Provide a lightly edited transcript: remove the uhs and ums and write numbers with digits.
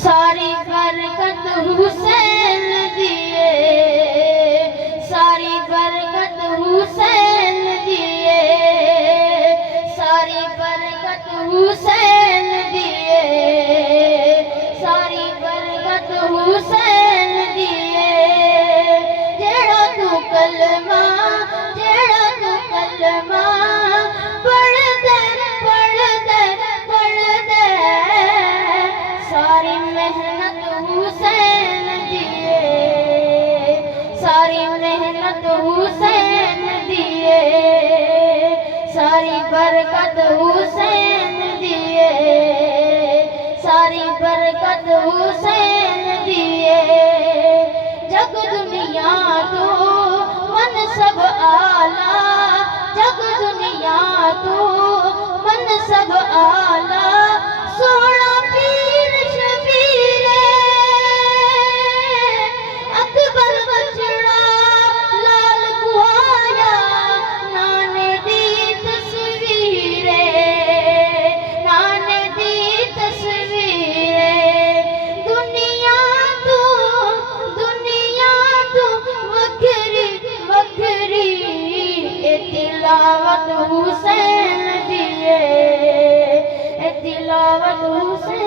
सारी बरकत हुसैन दिए, सारी बरकत हुसैन दिए, सारी बरकत हुसैन दिए, सारी बरकत हुसैन दिए। जेड़ा तू कलमा पढ़ दे सारी मेहनत हुसैन दिए, सारी मेहनत हुसैन दिए, सारी बरकत हुसैन दिए, सारी बरकत हुसैन दिए। जग दुनिया तो मन सब आला, जग दुनिया तो मन सब आला, सोना पीर शबीरे अकबर बचड़ा लाल कुआया, नाने दी तस्वीरे, नाने दी तस्वीरे। दुनिया तू वखरी वखरी, ए तिलावत हुसैन दिए, ए तिलावत हुसैन